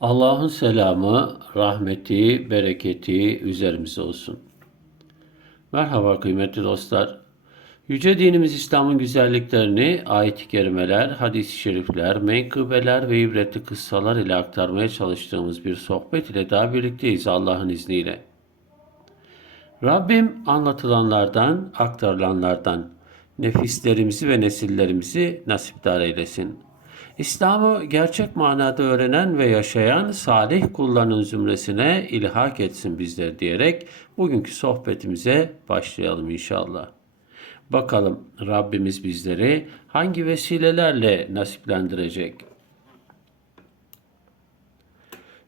Allah'ın selamı, rahmeti, bereketi üzerimize olsun. Merhaba kıymetli dostlar. Yüce dinimiz İslam'ın güzelliklerini ayet-i kerimeler, hadis-i şerifler, menkıbeler ve ibretli kıssalar ile aktarmaya çalıştığımız bir sohbet ile daha birlikteyiz Allah'ın izniyle. Rabbim anlatılanlardan, aktarılanlardan nefislerimizi ve nesillerimizi nasipdar eylesin. İslam'ı gerçek manada öğrenen ve yaşayan salih kullarının zümresine ilhak etsin bizler diyerek bugünkü sohbetimize başlayalım inşallah. Bakalım Rabbimiz bizleri hangi vesilelerle nasiplendirecek?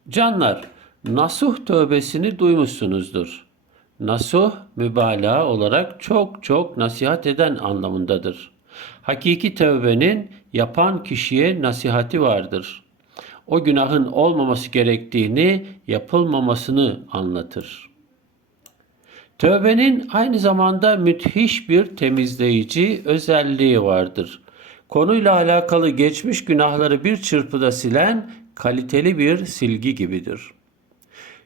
Canlar, nasuh tövbesini duymuşsunuzdur. Nasuh, mübalağa olarak çok çok nasihat eden anlamındadır. Hakiki tövbenin yapan kişiye nasihati vardır. O günahın olmaması gerektiğini, yapılmamasını anlatır. Tövbenin aynı zamanda müthiş bir temizleyici özelliği vardır. Konuyla alakalı geçmiş günahları bir çırpıda silen kaliteli bir silgi gibidir.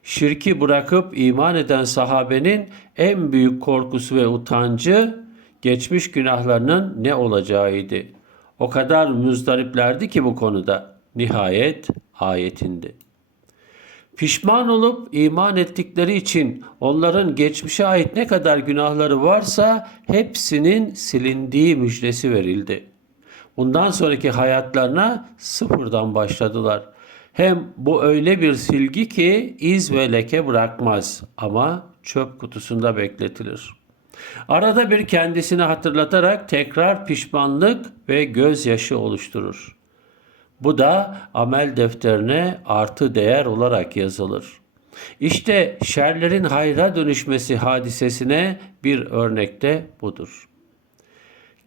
Şirki bırakıp iman eden sahabenin en büyük korkusu ve utancı geçmiş günahlarının ne olacağıydı. O kadar müzdariplerdi ki bu konuda. Nihayet ayetindi. Pişman olup iman ettikleri için onların geçmişe ait ne kadar günahları varsa hepsinin silindiği müjdesi verildi. Bundan sonraki hayatlarına sıfırdan başladılar. Hem bu öyle bir silgi ki iz ve leke bırakmaz ama çöp kutusunda bekletilir. Arada bir kendisini hatırlatarak tekrar pişmanlık ve gözyaşı oluşturur. Bu da amel defterine artı değer olarak yazılır. İşte şerlerin hayra dönüşmesi hadisesine bir örnekte budur.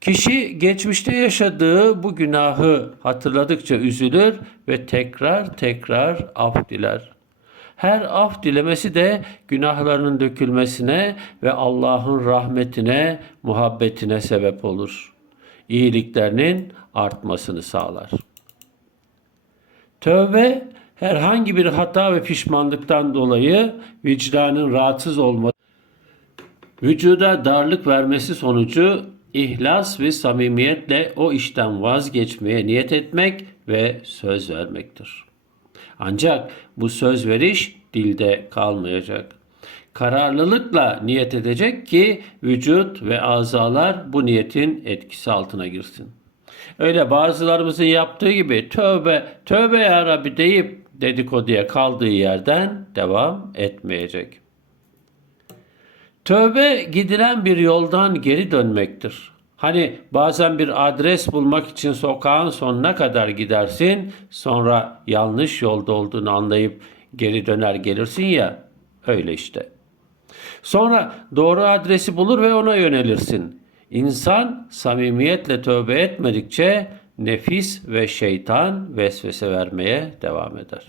Kişi geçmişte yaşadığı bu günahı hatırladıkça üzülür ve tekrar tekrar af diler. Her af dilemesi de günahlarının dökülmesine ve Allah'ın rahmetine, muhabbetine sebep olur. İyiliklerinin artmasını sağlar. Tövbe herhangi bir hata ve pişmanlıktan dolayı vicdanın rahatsız olması, vücuda darlık vermesi sonucu ihlas ve samimiyetle o işten vazgeçmeye niyet etmek ve söz vermektir. Ancak bu söz veriş dilde kalmayacak. Kararlılıkla niyet edecek ki vücut ve azalar bu niyetin etkisi altına girsin. Öyle bazılarımızın yaptığı gibi tövbe, tövbe ya Rabbi deyip dedikoduya kaldığı yerden devam etmeyecek. Tövbe gidilen bir yoldan geri dönmektir. Hani bazen bir adres bulmak için sokağın sonuna kadar gidersin, sonra yanlış yolda olduğunu anlayıp geri döner gelirsin ya, öyle işte. Sonra doğru adresi bulur ve ona yönelirsin. İnsan samimiyetle tövbe etmedikçe nefis ve şeytan vesvese vermeye devam eder.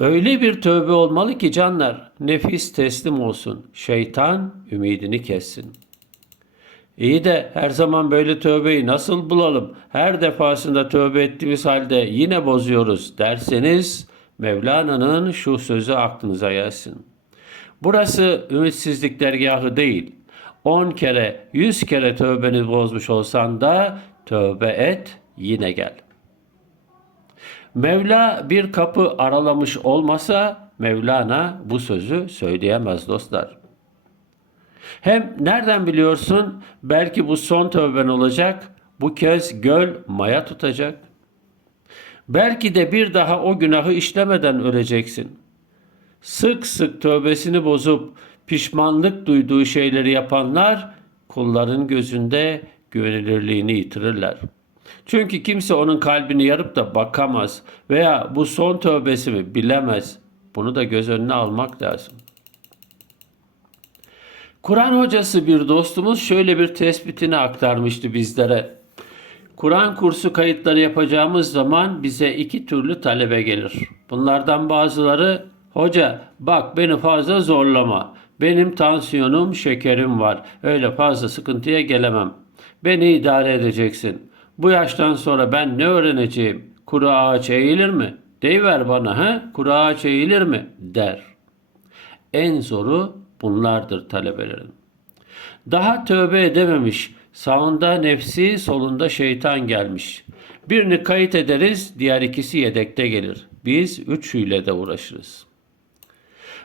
Öyle bir tövbe olmalı ki canlar nefis teslim olsun, şeytan ümidini kessin. İyi de her zaman böyle tövbeyi nasıl bulalım? Her defasında tövbe ettiğimiz halde yine bozuyoruz derseniz Mevlana'nın şu sözü aklınıza gelsin. Burası ümitsizlik dergahı değil. 10 kere, 100 kere tövbeni bozmuş olsan da tövbe et, yine gel. Mevla bir kapı aralamış olmasa Mevlana bu sözü söyleyemez dostlar. Hem nereden biliyorsun belki bu son tövben olacak, bu kez göl maya tutacak. Belki de bir daha o günahı işlemeden öleceksin. Sık sık tövbesini bozup pişmanlık duyduğu şeyleri yapanlar kulların gözünde güvenilirliğini yitirirler. Çünkü kimse onun kalbini yarıp da bakamaz veya bu son tövbesi mi bilemez. Bunu da göz önüne almak lazım. Kur'an hocası bir dostumuz şöyle bir tespitini aktarmıştı bizlere. Kur'an kursu kayıtları yapacağımız zaman bize iki türlü talebe gelir. Bunlardan bazıları hoca bak beni fazla zorlama. Benim tansiyonum, şekerim var. Öyle fazla sıkıntıya gelemem. Beni idare edeceksin. Bu yaştan sonra ben ne öğreneceğim? Kuru ağaç eğilir mi? Deyiver bana ha kurağa çeyilir mi der. En zoru bunlardır talebelerin. Daha tövbe edememiş, sağında nefsi, solunda şeytan gelmiş. Birini kayıt ederiz, diğer ikisi yedekte gelir. Biz üçüyle de uğraşırız.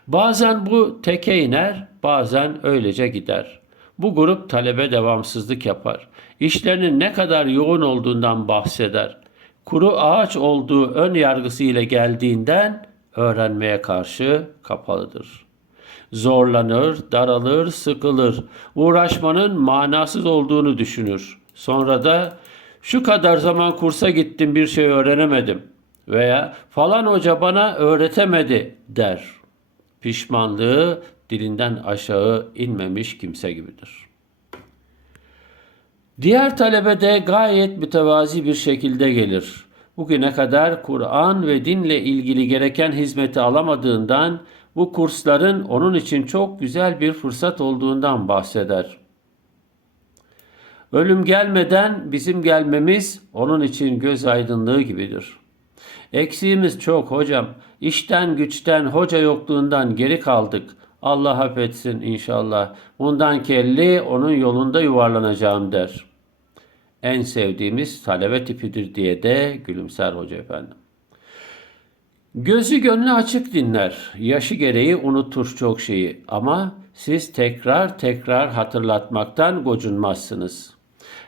Bazen bu teke iner, bazen öylece gider. Bu grup talebe devamsızlık yapar. İşlerinin ne kadar yoğun olduğundan bahseder. Kuru ağaç olduğu ön yargısı ile geldiğinden öğrenmeye karşı kapalıdır. Zorlanır, daralır, sıkılır. Uğraşmanın manasız olduğunu düşünür. Sonra da şu kadar zaman kursa gittim bir şey öğrenemedim veya falan hoca bana öğretemedi der. Pişmanlığı dilinden aşağı inmemiş kimse gibidir. Diğer talebe de gayet mütevazi bir şekilde gelir. Bugüne kadar Kur'an ve dinle ilgili gereken hizmeti alamadığından bu kursların onun için çok güzel bir fırsat olduğundan bahseder. Ölüm gelmeden bizim gelmemiz onun için göz aydınlığı gibidir. Eksiğimiz çok hocam. İşten güçten hoca yokluğundan geri kaldık. Allah affetsin inşallah. Bundan kelli onun yolunda yuvarlanacağım der. En sevdiğimiz talebe tipidir diye de gülümser hoca efendim. Gözü gönlü açık dinler. Yaşı gereği unutur çok şeyi ama siz tekrar tekrar hatırlatmaktan gocunmazsınız.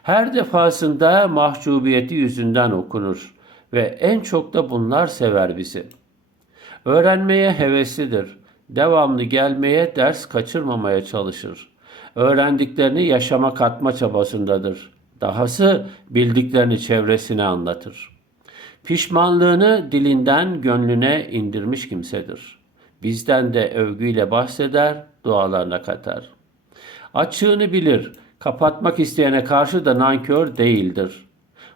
Her defasında mahcubiyeti yüzünden okunur ve en çok da bunlar sever bizi. Öğrenmeye heveslidir. Devamlı gelmeye, ders kaçırmamaya çalışır. Öğrendiklerini yaşama katma çabasındadır. Dahası bildiklerini çevresine anlatır. Pişmanlığını dilinden gönlüne indirmiş kimsedir. Bizden de övgüyle bahseder, dualarına katar. Açığını bilir, kapatmak isteyene karşı da nankör değildir.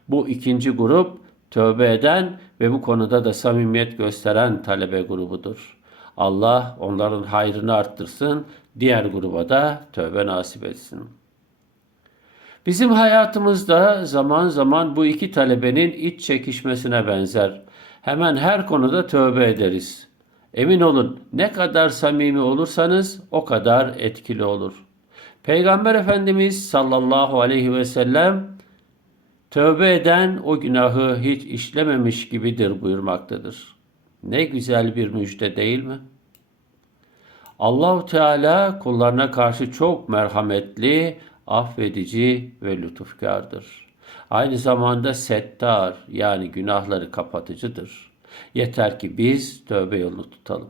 Bu ikinci grup tövbe eden ve bu konuda da samimiyet gösteren talebe grubudur. Allah onların hayrını arttırsın, diğer gruba da tövbe nasip etsin. Bizim hayatımızda zaman zaman bu iki talebenin iç çekişmesine benzer. Hemen her konuda tövbe ederiz. Emin olun ne kadar samimi olursanız o kadar etkili olur. Peygamber Efendimiz sallallahu aleyhi ve sellem tövbe eden o günahı hiç işlememiş gibidir buyurmaktadır. Ne güzel bir müjde değil mi? Allahu Teala kullarına karşı çok merhametli, affedici ve lütufkardır. Aynı zamanda settar yani günahları kapatıcıdır. Yeter ki biz tövbe yolunu tutalım.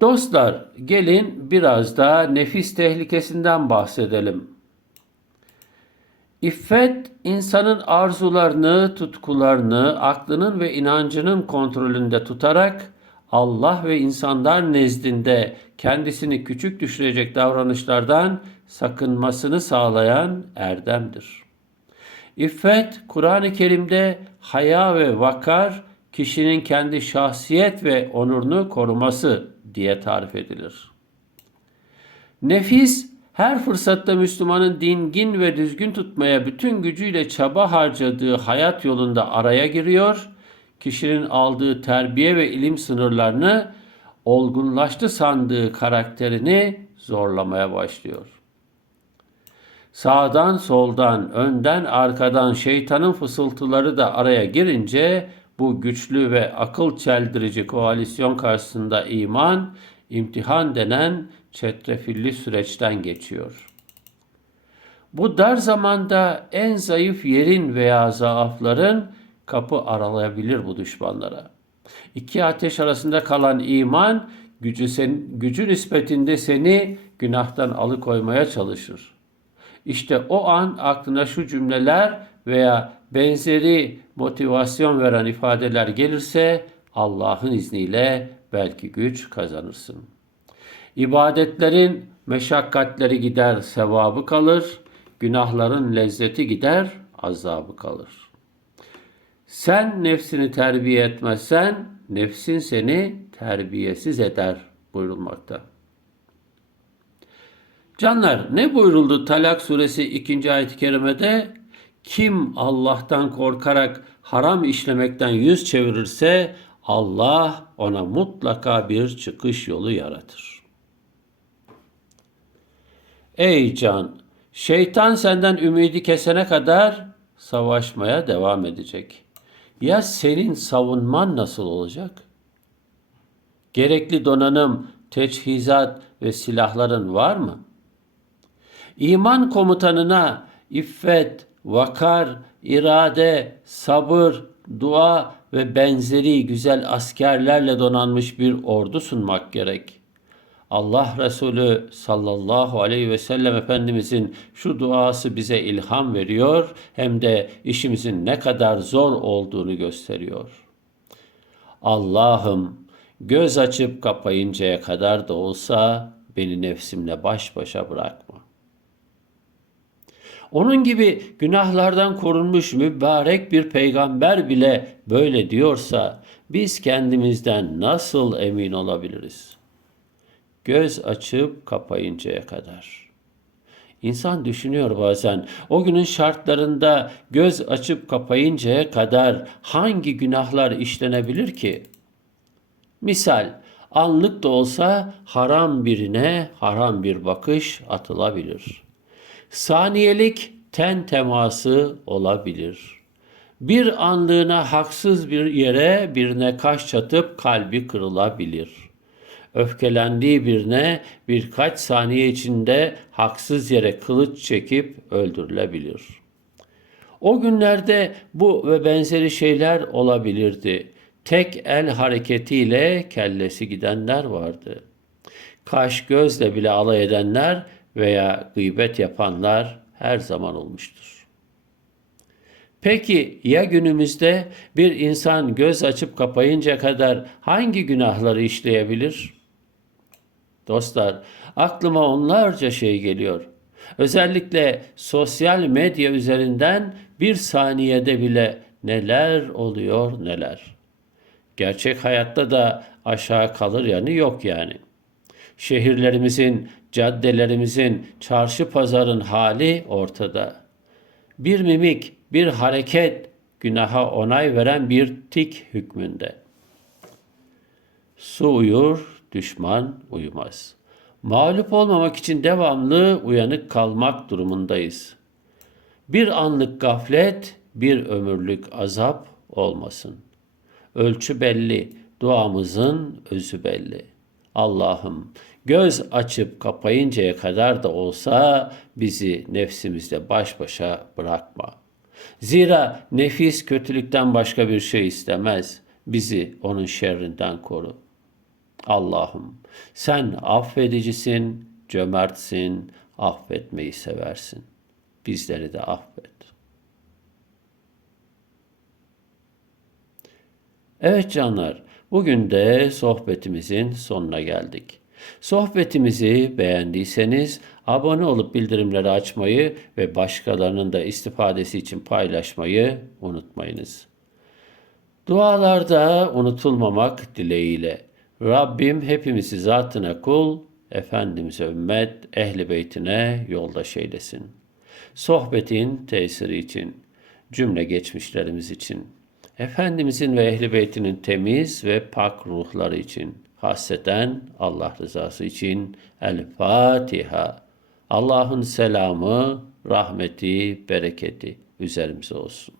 Dostlar gelin biraz da nefis tehlikesinden bahsedelim. İffet insanın arzularını, tutkularını, aklının ve inancının kontrolünde tutarak Allah ve insanlar nezdinde kendisini küçük düşürecek davranışlardan sakınmasını sağlayan erdemdir. İffet, Kur'an-ı Kerim'de haya ve vakar kişinin kendi şahsiyet ve onurunu koruması diye tarif edilir. Nefis, her fırsatta Müslümanın dingin ve düzgün tutmaya bütün gücüyle çaba harcadığı hayat yolunda araya giriyor, kişinin aldığı terbiye ve ilim sınırlarını olgunlaştı sandığı karakterini zorlamaya başlıyor. Sağdan soldan, önden arkadan şeytanın fısıltıları da araya girince bu güçlü ve akıl çeldirici koalisyon karşısında iman, imtihan denen çetrefilli süreçten geçiyor. Bu dar zamanda en zayıf yerin veya zaafların kapı aralayabilir bu düşmanlara. İki ateş arasında kalan iman gücü, sen, gücü nispetinde seni günahtan alıkoymaya çalışır. İşte o an aklına şu cümleler veya benzeri motivasyon veren ifadeler gelirse Allah'ın izniyle belki güç kazanırsın. İbadetlerin meşakkatleri gider, sevabı kalır. Günahların lezzeti gider, azabı kalır. Sen nefsini terbiye etmezsen nefsin seni terbiyesiz eder buyurulmakta. Canlar ne buyuruldu Talak suresi 2. ayet-i kerimede? Kim Allah'tan korkarak haram işlemekten yüz çevirirse Allah ona mutlaka bir çıkış yolu yaratır. Ey can, şeytan senden ümidi kesene kadar savaşmaya devam edecek. Ya senin savunman nasıl olacak? Gerekli donanım, teçhizat ve silahların var mı? İman komutanına iffet, vakar, irade, sabır, dua ve benzeri güzel askerlerle donanmış bir ordu sunmak gerek. Allah Resulü sallallahu aleyhi ve sellem Efendimizin şu duası bize ilham veriyor hem de işimizin ne kadar zor olduğunu gösteriyor. Allah'ım göz açıp kapayıncaya kadar da olsa beni nefsimle baş başa bırakma. Onun gibi günahlardan korunmuş mübarek bir peygamber bile böyle diyorsa biz kendimizden nasıl emin olabiliriz? Göz açıp kapayıncaya kadar. İnsan düşünüyor bazen o günün şartlarında göz açıp kapayıncaya kadar hangi günahlar işlenebilir ki? Misal anlık da olsa haram birine haram bir bakış atılabilir.'' Saniyelik ten teması olabilir. Bir anlığına haksız bir yere birine kaş çatıp kalbi kırılabilir. Öfkelendiği birine birkaç saniye içinde haksız yere kılıç çekip öldürülebilir. O günlerde bu ve benzeri şeyler olabilirdi. Tek el hareketiyle kellesi gidenler vardı. Kaş gözle bile alay edenler veya gıybet yapanlar her zaman olmuştur. Peki ya günümüzde bir insan göz açıp kapayınca kadar hangi günahları işleyebilir? Dostlar, aklıma onlarca şey geliyor. Özellikle sosyal medya üzerinden bir saniyede bile neler oluyor neler. Gerçek hayatta da aşağı kalır yanı yok yani. Şehirlerimizin caddelerimizin, çarşı pazarın hali ortada. Bir mimik, bir hareket günaha onay veren bir tik hükmünde. Su uyur, düşman uyumaz. Mağlup olmamak için devamlı uyanık kalmak durumundayız. Bir anlık gaflet, bir ömürlük azap olmasın. Ölçü belli, duamızın özü belli. Allah'ım göz açıp kapayıncaya kadar da olsa bizi nefsimizle baş başa bırakma. Zira nefis kötülükten başka bir şey istemez. Bizi onun şerrinden koru. Allah'ım sen affedicisin, cömertsin, affetmeyi seversin. Bizleri de affet. Evet canlar, bugün de sohbetimizin sonuna geldik. Sohbetimizi beğendiyseniz abone olup bildirimleri açmayı ve başkalarının da istifadesi için paylaşmayı unutmayınız. Dualarda unutulmamak dileğiyle Rabbim hepimizi zatına kul, Efendimiz'e ümmet, ehli beytine yoldaş eylesin. Sohbetin tesiri için, cümle geçmişlerimiz için, Efendimizin ve ehli beytinin temiz ve pak ruhları için, hasreten Allah rızası için El Fatiha. Allah'ın selamı, rahmeti, bereketi üzerimize olsun.